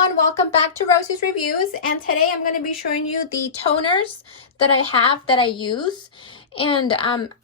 everyone, welcome back to Rosie's Reviews, and today I'm going to be showing you the toners that I use, and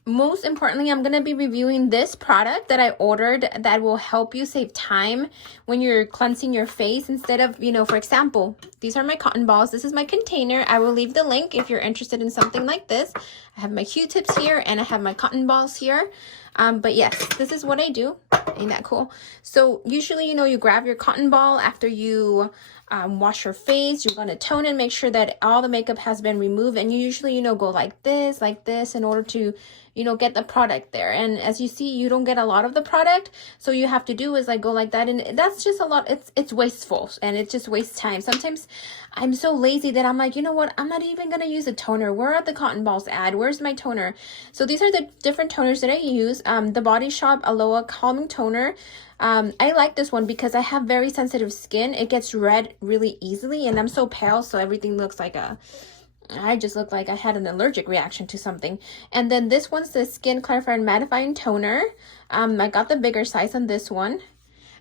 most importantly I'm going to be reviewing this product that I ordered that will help you save time when you're cleansing your face instead of, for example, these are my cotton balls. This is my container. I will leave the link if you're interested in something like this. I have my Q-tips here and I have my cotton balls here. But yes, this is what I do. Ain't that cool? So usually, you grab your cotton ball after you wash your face. You're going to tone and make sure that all the makeup has been removed. And you usually, go like this in order to, get the product there. And as you see, you don't get a lot of the product. So you have to do is go like that. And that's just a lot. It's wasteful and it just wastes time. Sometimes I'm so lazy that I'm like, you know what? I'm not even going to use a toner. Where are the cotton balls at? Where's my toner? So these are the different toners that I use. The Body Shop Aloha Calming Toner. I like this one because I have very sensitive skin. It gets red really easily and I'm so pale, so everything looks like I just look like I had an allergic reaction to something. And then this one's the Skin Clarifying Mattifying Toner. I got the bigger size on this one.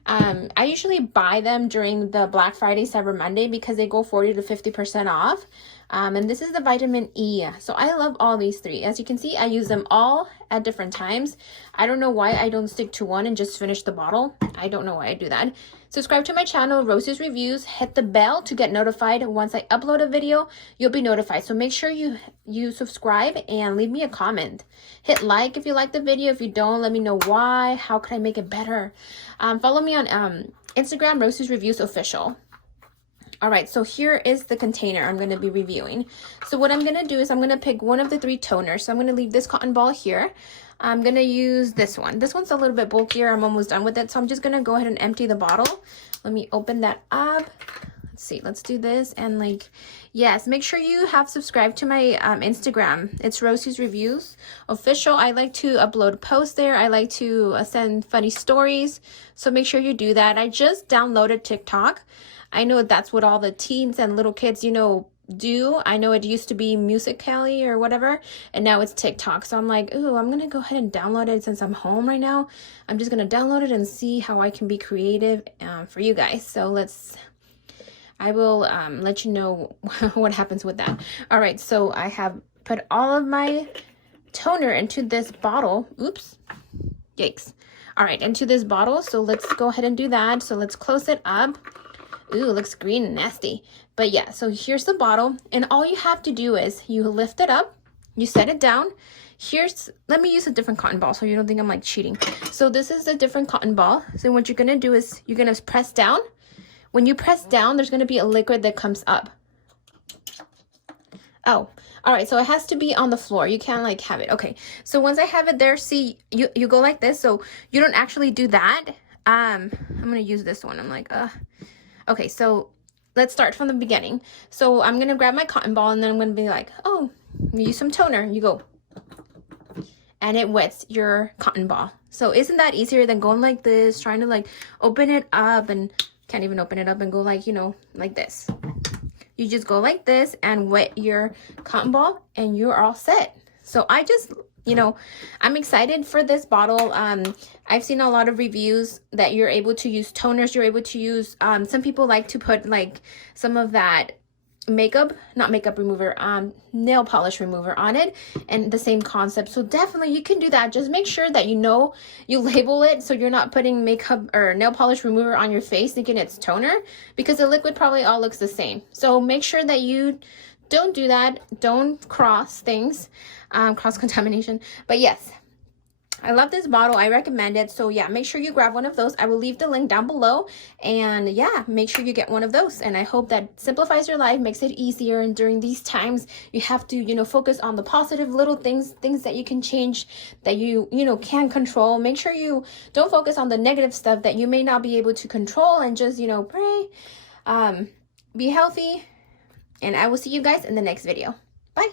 I usually buy them during the Black Friday, Cyber Monday because they go 40 to 50% off. And this is the vitamin E. So I love all these three. As you can see, I use them all at different times. I don't know why I don't stick to one and just finish the bottle. I don't know why I do that. Subscribe to my channel, Rosie's Reviews. Hit the bell to get notified. Once I upload a video, you'll be notified. So make sure you subscribe and leave me a comment. Hit like if you like the video. If you don't, let me know why. How can I make it better? Follow me on Instagram, Rosie's Reviews Official. All right, so here is the container I'm going to be reviewing. So what I'm going to do is I'm going to pick one of the three toners. So I'm going to leave this cotton ball here. I'm going to use this one. This one's a little bit bulkier. I'm almost done with it. So I'm just going to go ahead and empty the bottle. Let me open that up. Let's see. Let's do this. And yes, make sure you have subscribed to my Instagram. It's Rosie's Reviews Official. I like to upload posts there. I like to send funny stories. So make sure you do that. I just downloaded TikTok. I know that's what all the teens and little kids, do. I know it used to be Musical.ly or whatever, and now it's TikTok. So I'm like, ooh, I'm going to go ahead and download it since I'm home right now. I'm just going to download it and see how I can be creative for you guys. So I will let you know what happens with that. All right, so I have put all of my toner into this bottle. Oops, yikes. All right, into this bottle. So let's go ahead and do that. So let's close it up. Ooh, looks green and nasty. But yeah, so here's the bottle. And all you have to do is you lift it up, you set it down. Let me use a different cotton ball so you don't think I'm cheating. So this is a different cotton ball. So what you're going to do is you're going to press down. When you press down, there's going to be a liquid that comes up. Oh, all right. So it has to be on the floor. You can't have it. Okay. So once I have it there, see, you go like this. So you don't actually do that. I'm going to use this one. Okay, so let's start from the beginning. So I'm going to grab my cotton ball and then I'm going to be like, oh, use some toner. You go. And it wets your cotton ball. So isn't that easier than going like this, trying to open it up and can't even open it up and go like this. You just go like this and wet your cotton ball and you're all set. So I just, I'm excited for this bottle. I've seen a lot of reviews that you're able to use toners. You're able to use, some people like to put some of that not makeup remover, nail polish remover on it, and the same concept. So definitely you can do that. Just make sure that you label it so you're not putting makeup or nail polish remover on your face thinking it's toner, because the liquid probably all looks the same. So make sure that you don't do that. Don't cross things, cross contamination. But yes, I love this bottle. I recommend it. So yeah, make sure you grab one of those. I will leave the link down below. And yeah, make sure you get one of those. And I hope that simplifies your life, makes it easier. And during these times, you have to, focus on the positive little things that you can change, that you can control. Make sure you don't focus on the negative stuff that you may not be able to control, and just, pray, be healthy. And I will see you guys in the next video. Bye.